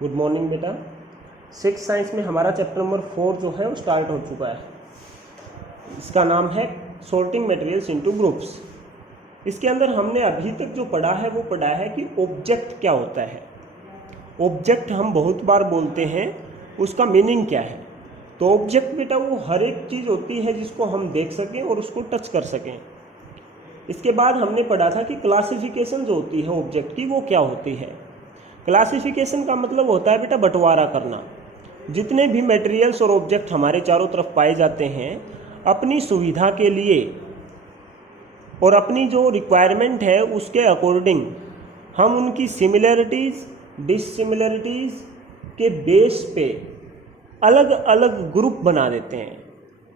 Good morning बेटा। 6 science में हमारा चैप्टर नंबर 4 जो है वो स्टार्ट हो चुका है। इसका नाम है सॉर्टिंग मटेरियल्स इनटू ग्रुप्स। इसके अंदर हमने अभी तक जो पढ़ा है वो पढ़ा है कि ऑब्जेक्ट क्या होता है। ऑब्जेक्ट हम बहुत बार बोलते हैं, उसका मीनिंग क्या है। तो ऑब्जेक्ट बेटा वो हर एक चीज़ होती है जिसको हम देख सकें और उसको टच कर सकें। इसके बाद हमने पढ़ा था कि क्लासिफिकेशन जो होती है ऑब्जेक्ट की वो क्या होती है। क्लासिफिकेशन का मतलब होता है बेटा बंटवारा करना। जितने भी मटेरियल्स और ऑब्जेक्ट हमारे चारों तरफ पाए जाते हैं, अपनी सुविधा के लिए और अपनी जो रिक्वायरमेंट है उसके अकॉर्डिंग हम उनकी सिमिलरिटीज़ डिससिमिलरिटीज़ के बेस पे अलग अलग ग्रुप बना देते हैं।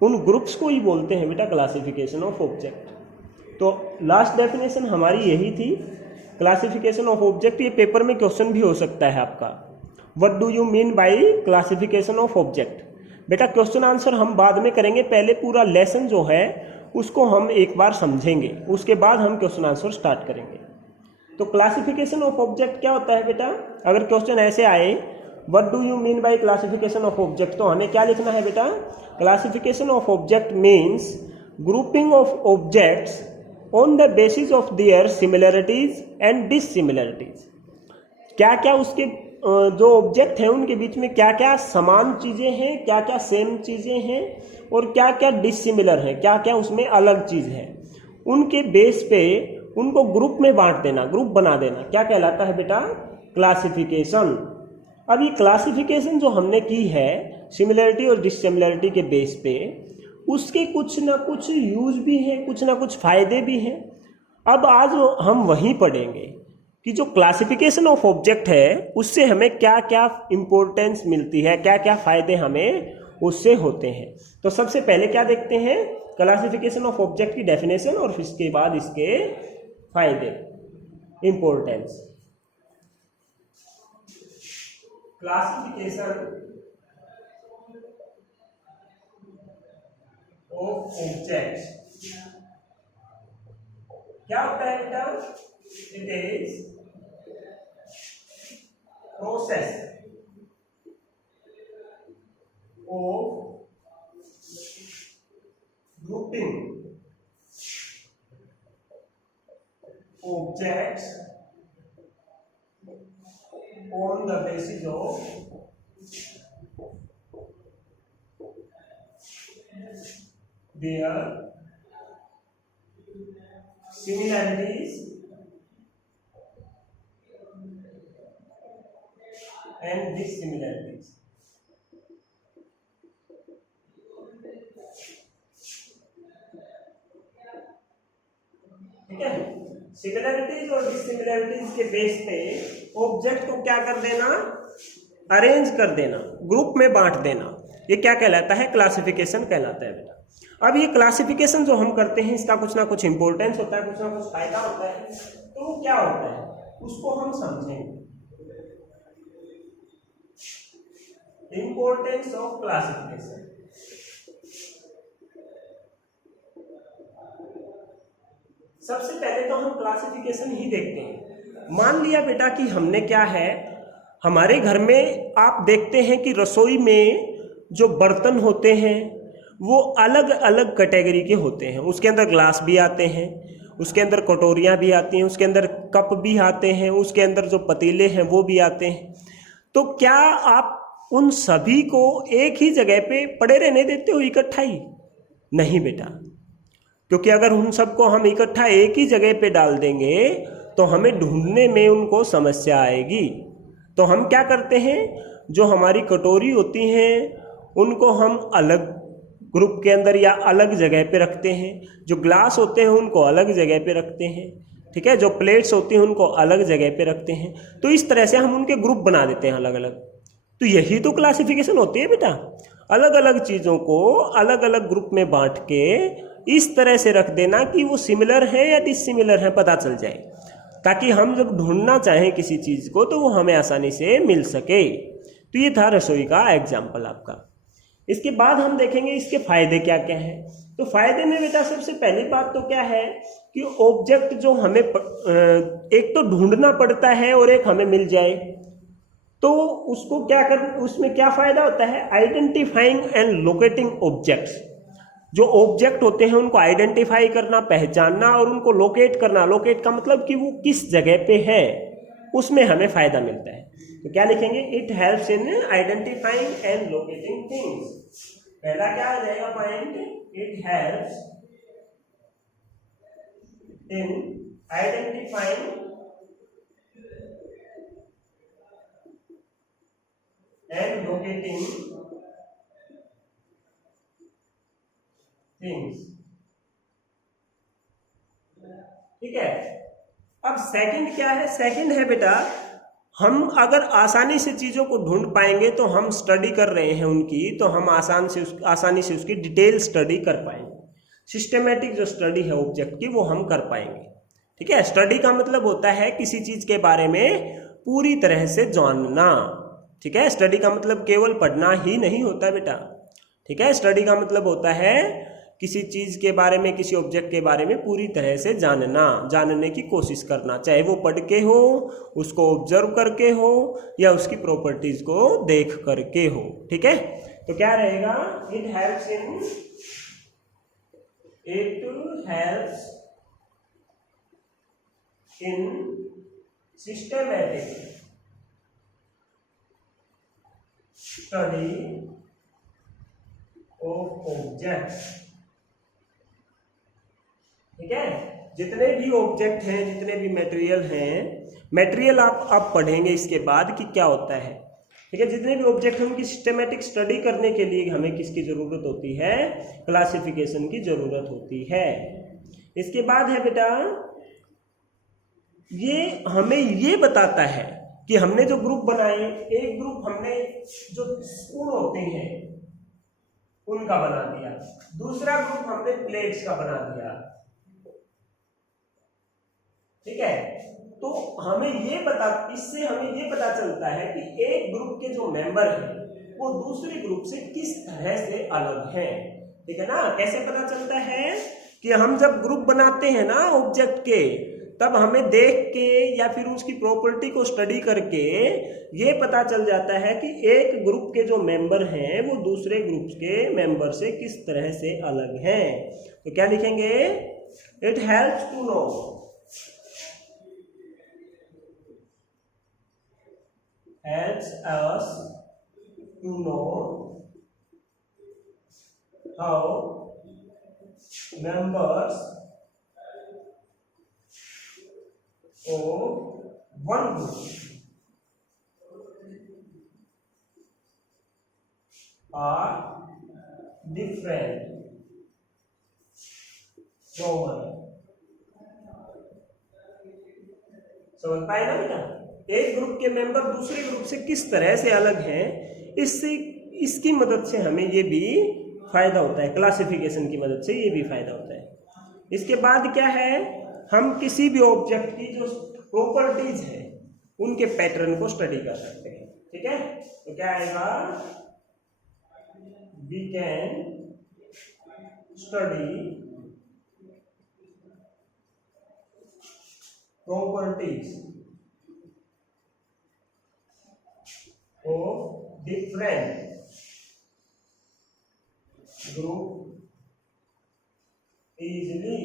उन ग्रुप्स को ही बोलते हैं बेटा क्लासिफिकेशन ऑफ ऑब्जेक्ट। तो लास्ट डेफिनेशन हमारी यही थी, क्लासिफिकेशन ऑफ ऑब्जेक्ट। ये पेपर में क्वेश्चन भी हो सकता है आपका, what do you mean by classification of object. बेटा क्वेश्चन आंसर हम बाद में करेंगे, पहले पूरा लेसन जो है उसको हम एक बार समझेंगे, उसके बाद हम क्वेश्चन आंसर स्टार्ट करेंगे। तो क्लासिफिकेशन ऑफ ऑब्जेक्ट क्या होता है बेटा, अगर क्वेश्चन ऐसे आए what do you mean by classification of object, तो हमें क्या लिखना है बेटा, classification of object means grouping of objects on the basis of their similarities and dissimilarities. क्या क्या उसके जो ऑब्जेक्ट हैं उनके बीच में क्या क्या समान चीज़ें हैं, क्या क्या सेम चीज़ें हैं और क्या क्या डिससिमिलर हैं, क्या क्या उसमें अलग चीज़ है, उनके बेस पे उनको ग्रुप में बांट देना, ग्रुप बना देना, क्या कहलाता है बेटा, क्लासिफिकेशन। अब ये क्लासिफिकेशन जो हमने की है सिमिलरिटी और डिससिमिलरिटी के बेस पे, उसके कुछ ना कुछ यूज भी हैं, कुछ ना कुछ फायदे भी हैं। अब आज हम वहीं पढ़ेंगे कि जो क्लासिफिकेशन ऑफ ऑब्जेक्ट है उससे हमें क्या क्या इंपॉर्टेंस मिलती है, क्या क्या फायदे हमें उससे होते हैं। तो सबसे पहले क्या देखते हैं, क्लासिफिकेशन ऑफ ऑब्जेक्ट की डेफिनेशन और इसके बाद इसके फायदे, इंपॉर्टेंस। क्लासिफिकेशन ऑफ ऑब्जेक्ट क्या होता है बेटा, it is process of grouping objects on the basis of their similarities and dissimilarities। ठीक है, सिमिलरिटीज और डिससिमिलरिटीज के बेस पे ऑब्जेक्ट को क्या कर देना, अरेंज कर देना, ग्रुप में बांट देना, ये क्या कहलाता है, क्लासिफिकेशन कहलाता है बेटा। अब ये क्लासिफिकेशन जो हम करते हैं इसका कुछ ना कुछ इंपॉर्टेंस होता है, कुछ ना कुछ फायदा होता है। तो वो क्या होता है उसको हम समझेंगे। इंपॉर्टेंस ऑफ क्लासिफिकेशन, सबसे पहले तो हम क्लासिफिकेशन ही देखते हैं। मान लिया बेटा कि हमने क्या है, हमारे घर में आप देखते हैं कि रसोई में जो बर्तन होते हैं वो अलग अलग कैटेगरी के होते हैं। उसके अंदर ग्लास भी आते हैं, उसके अंदर कटोरियाँ भी आती हैं, उसके अंदर कप भी आते हैं, उसके अंदर जो पतीले हैं वो भी आते हैं। तो क्या आप उन सभी को एक ही जगह पे पड़े रहने देते हो इकट्ठा ही? नहीं बेटा, क्योंकि अगर उन सबको हम इकट्ठा एक ही जगह पे डाल देंगे तो हमें ढूंढने में उनको समस्या आएगी। तो हम क्या करते हैं, जो हमारी कटोरी होती हैं उनको हम अलग ग्रुप के अंदर या अलग जगह पे रखते हैं, जो ग्लास होते हैं उनको अलग जगह पे रखते हैं, ठीक है, जो प्लेट्स होती हैं उनको अलग जगह पे रखते हैं। तो इस तरह से हम उनके ग्रुप बना देते हैं अलग अलग। तो यही तो क्लासिफिकेशन होती है बेटा, अलग अलग चीज़ों को अलग अलग ग्रुप में बांट के इस तरह से रख देना कि वो सिमिलर है या डिससिमिलर है पता चल जाए, ताकि हम जब ढूंढना चाहें किसी चीज़ को तो वो हमें आसानी से मिल सके। तो ये था रसोई का एग्जाम्पल आपका। इसके बाद हम देखेंगे इसके फायदे क्या क्या हैं। तो फायदे में बेटा सबसे पहली बात तो क्या है कि ऑब्जेक्ट जो हमें एक तो ढूंढना पड़ता है और एक हमें मिल जाए। तो उसको क्या कर, उसमें क्या फायदा होता है, आइडेंटिफाइंग एंड लोकेटिंग ऑब्जेक्ट्स। जो ऑब्जेक्ट होते हैं उनको आइडेंटिफाई करना, पहचानना और उनको लोकेट करना। लोकेट का मतलब कि वो किस जगह पे है, उसमें हमें फायदा मिलता है। तो क्या लिखेंगे, it helps in identifying and locating things. पहला क्या आ जाएगा point, it helps in identifying and locating things. ठीक है। अब सेकंड क्या है, सेकंड है बेटा, हम अगर आसानी से चीज़ों को ढूंढ पाएंगे तो हम स्टडी कर रहे हैं उनकी, तो हम आसानी से उसकी डिटेल स्टडी कर पाएंगे। सिस्टमेटिक जो स्टडी है ऑब्जेक्ट की वो हम कर पाएंगे। ठीक है। स्टडी का मतलब होता है किसी चीज़ के बारे में पूरी तरह से जानना। ठीक है। स्टडी का मतलब केवल पढ़ना ही नहीं होता बेटा। ठीक है। स्टडी का मतलब होता है किसी चीज़ के बारे में, किसी ऑब्जेक्ट के बारे में पूरी तरह से जानने की कोशिश करना, चाहे वो पढ़ के हो, उसको ऑब्जर्व करके हो, या उसकी प्रॉपर्टीज को देख करके हो। ठीक है। तो क्या रहेगा, it helps in systematic study of object. ठीक है। जितने भी ऑब्जेक्ट हैं, जितने भी मटेरियल हैं, मटेरियल आप पढ़ेंगे इसके बाद कि क्या होता है। ठीक है। जितने भी ऑब्जेक्ट हैं उनकी सिस्टमेटिक स्टडी करने के लिए हमें किसकी जरूरत होती है, क्लासिफिकेशन की जरूरत होती है। इसके बाद है बेटा, ये हमें ये बताता है कि हमने जो ग्रुप बनाए, एक ग्रुप हमने जो स्पून होते हैं उनका बना दिया, दूसरा ग्रुप हमने प्लेट्स का बना दिया। ठीक है। तो इससे हमें ये पता चलता है कि एक ग्रुप के जो मेंबर हैं वो दूसरे ग्रुप से किस तरह से अलग हैं। ठीक है ना। कैसे पता चलता है कि हम जब ग्रुप बनाते हैं ना ऑब्जेक्ट के, तब हमें देख के या फिर उसकी प्रॉपर्टी को स्टडी करके ये पता चल जाता है कि एक ग्रुप के जो मेंबर हैं वो दूसरे ग्रुप के मेंबर से किस तरह से अलग हैं। तो क्या लिखेंगे, it helps to know helps us to know how members of one group are different from one। समझ पाए ना बेटा, एक ग्रुप के मेंबर दूसरे ग्रुप से किस तरह से अलग हैं, इसकी मदद से हमें ये भी फायदा होता है, क्लासिफिकेशन की मदद से ये भी फायदा होता है। इसके बाद क्या है, हम किसी भी ऑब्जेक्ट की जो प्रॉपर्टीज है उनके पैटर्न को स्टडी कर सकते हैं। ठीक है। तो क्या आएगा, we can study properties of different group easily।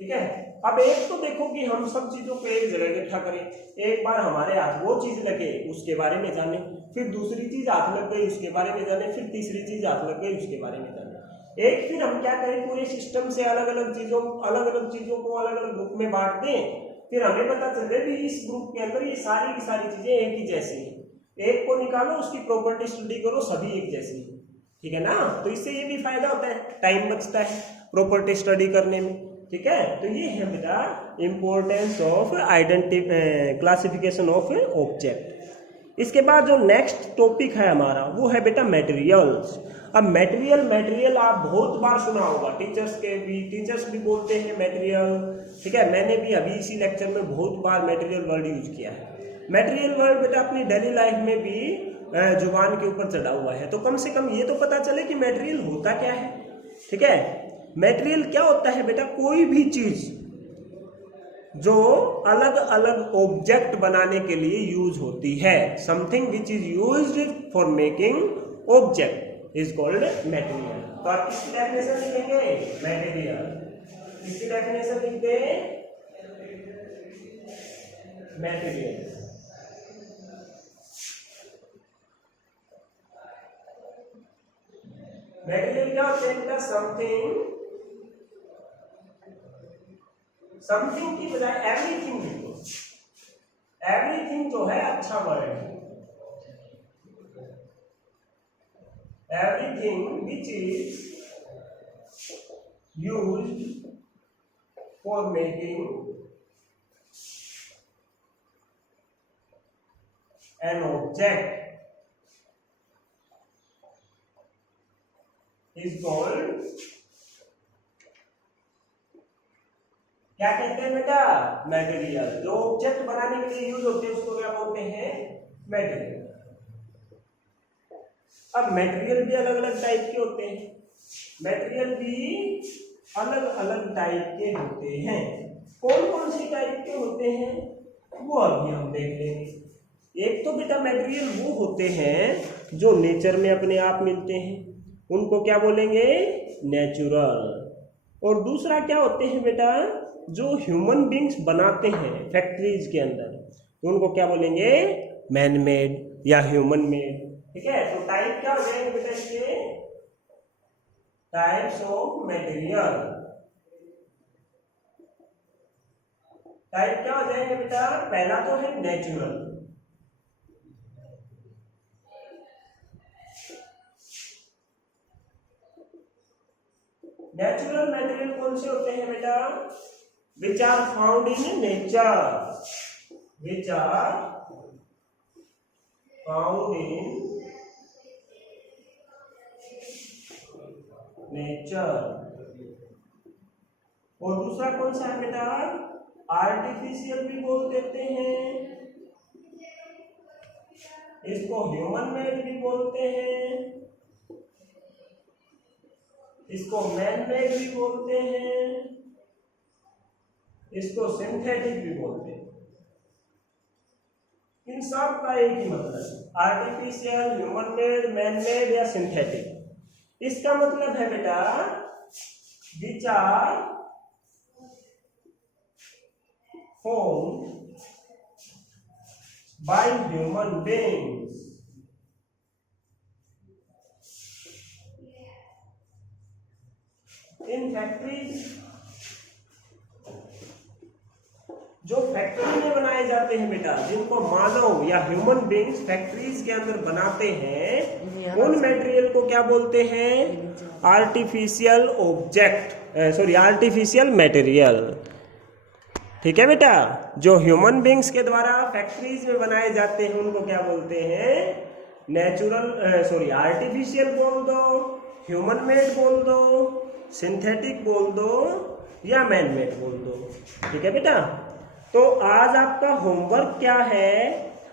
ठीक है। अब एक तो देखो कि हम सब चीजों को एक जगह इकट्ठा करें, एक बार हमारे हाथ वो चीज लगे उसके बारे में जाने, फिर दूसरी चीज हाथ लग गई उसके बारे में जाने, फिर तीसरी चीज हाथ लग गई उसके बारे में जाने। एक फिर हम क्या करें, पूरे सिस्टम से अलग अलग चीजों को अलग अलग ग्रुप में बांट दें, फिर हमें पता चले भी इस ग्रुप के अंदर ये सारी की सारी चीजें एक ही जैसी हैं। एक को निकालो, उसकी प्रॉपर्टी स्टडी करो, सभी एक जैसी है। ठीक है ना। तो इससे ये भी फायदा होता है, टाइम बचता है प्रॉपर्टी स्टडी करने में। ठीक है। तो ये है बेटा importance of classification of object. इसके बाद जो नेक्स्ट टॉपिक है हमारा वो है बेटा मटेरियल्स। अब मटेरियल आप बहुत बार सुना होगा, टीचर्स भी बोलते हैं मटेरियल। ठीक है। मैंने भी अभी इसी लेक्चर में बहुत बार मटेरियल वर्ड यूज किया है। मटेरियल वर्ड बेटा अपनी डेली लाइफ में भी जुबान के ऊपर चढ़ा हुआ है, तो कम से कम ये तो पता चले कि मटेरियल होता क्या है। ठीक है। मटेरियल क्या होता है बेटा, कोई भी चीज जो अलग अलग ऑब्जेक्ट बनाने के लिए यूज होती है। Something which is used for making object is called material. तो आप इसकी डेफिनेशन लिखेंगे मटेरियल। इसकी डेफिनेशन लिखते हैं मटेरियल। मटेरियल क्या होता है बेटा? समथिंग की बजाय एवरीथिंग लिखो। एवरीथिंग जो है अच्छा वर्ड है। Everything which is used for making an object is called, क्या कहते हैं बेटा? मटेरियल। जो ऑब्जेक्ट बनाने के लिए यूज होते हैं उसको क्या बोलते हैं? मटेरियल। अब मटेरियल भी अलग अलग टाइप के होते हैं। मटेरियल भी अलग अलग टाइप के होते हैं। कौन कौन सी टाइप के होते हैं वो अभी हम देख लेंगे। एक तो बेटा मटेरियल वो होते हैं जो नेचर में अपने आप मिलते हैं, उनको क्या बोलेंगे? नेचुरल। और दूसरा क्या होते हैं बेटा? जो ह्यूमन बींग्स बनाते हैं फैक्ट्रीज के अंदर, तो उनको क्या बोलेंगे? मैन मेड या ह्यूमन मेड। ठीक है, तो टाइप क्या हो जाएंगे बेटा इसके? Types of material. टाइप क्या हो जाएंगे बेटा? पहला तो है नेचुरल। नेचुरल मटेरियल कौन से होते हैं बेटा? Which are found in nature. Which are found in nature. और दूसरा कौन सा है बेटा? आर्टिफिशियल भी बोल देते हैं, इसको ह्यूमन मेड भी बोलते हैं, इसको मैन मेड भी बोलते हैं, इसको सिंथेटिक भी बोलते हैं। इन सब का एक ही मतलब, artificial, human made, man made या सिंथेटिक। इसका मतलब है बेटा which are formed by human beings in factories। जो फैक्ट्री में बनाए जाते हैं बेटा, जिनको मानव या ह्यूमन बींग्स फैक्ट्रीज के अंदर बनाते हैं, उन मटेरियल को क्या बोलते हैं? Artificial object, sorry artificial material. ठीक है बेटा, जो ह्यूमन बींग्स के द्वारा फैक्ट्रीज में बनाए जाते हैं उनको क्या बोलते हैं? नेचुरल, सॉरी आर्टिफिशियल बोल दो, ह्यूमन मेड बोल दो, सिंथेटिक बोल दो या मैन मेड बोल दो। ठीक है बेटा, तो आज आपका होमवर्क क्या है?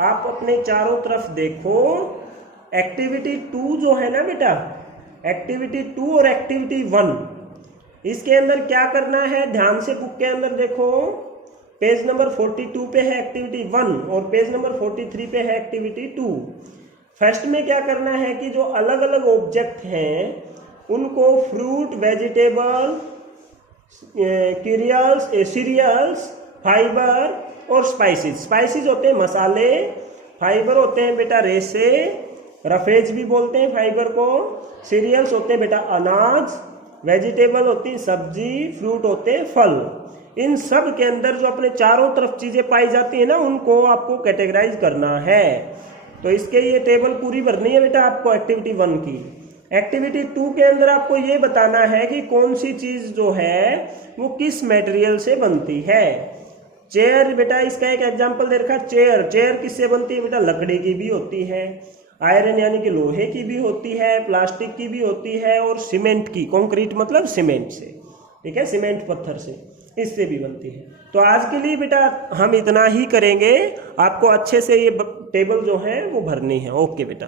आप अपने चारों तरफ देखो। एक्टिविटी 2 जो है ना बेटा, एक्टिविटी 2 और एक्टिविटी 1, इसके अंदर क्या करना है? ध्यान से बुक के अंदर देखो। पेज नंबर 42 पे है एक्टिविटी 1 और पेज नंबर 43 पे है एक्टिविटी 2। फर्स्ट में क्या करना है कि जो अलग अलग ऑब्जेक्ट हैं उनको फ्रूट, वेजिटेबल, सीरियल्स, फाइबर और स्पाइसेस। स्पाइसेस होते हैं मसाले, फाइबर होते हैं बेटा रेसे, रफेज भी बोलते हैं फाइबर को, सीरियल्स होते हैं बेटा अनाज, वेजिटेबल होती है सब्जी, फ्रूट होते हैं फल। इन सब के अंदर जो अपने चारों तरफ चीजें पाई जाती है ना, उनको आपको कैटेगराइज करना है। तो इसके ये टेबल पूरी भरनी है बेटा आपको एक्टिविटी 1 की। एक्टिविटी 2 के अंदर आपको ये बताना है कि कौन सी चीज जो है वो किस मटेरियल से बनती है। चेयर बेटा, इसका एक एग्जांपल दे रखा है। चेयर किससे बनती है बेटा? लकड़ी की भी होती है, आयरन यानी कि लोहे की भी होती है, प्लास्टिक की भी होती है और सीमेंट की, कंक्रीट मतलब सीमेंट से, ठीक है, सीमेंट पत्थर से, इससे भी बनती है। तो आज के लिए बेटा हम इतना ही करेंगे, आपको अच्छे से ये टेबल जो है वो भरनी है। ओके बेटा।